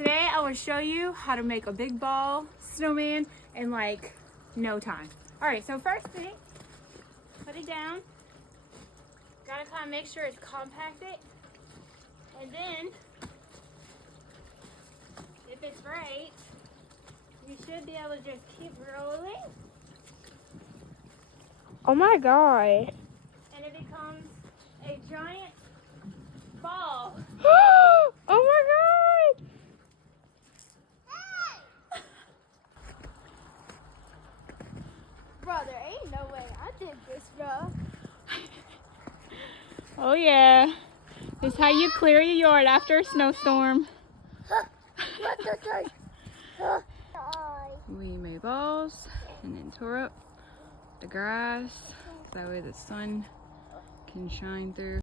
today I will show you how to make a big ball snowman in like no time. All right, so first thing, put it down. Gotta kind of make sure it's compacted. And then, if it's right, you should be able to just keep rolling. Oh my god. And it becomes a giant ball. Oh my god. Bro, there ain't no way I did this, bro. Oh yeah. This is how you clear your yard after a snowstorm. We made balls and then tore up the grass so that way the sun can shine through.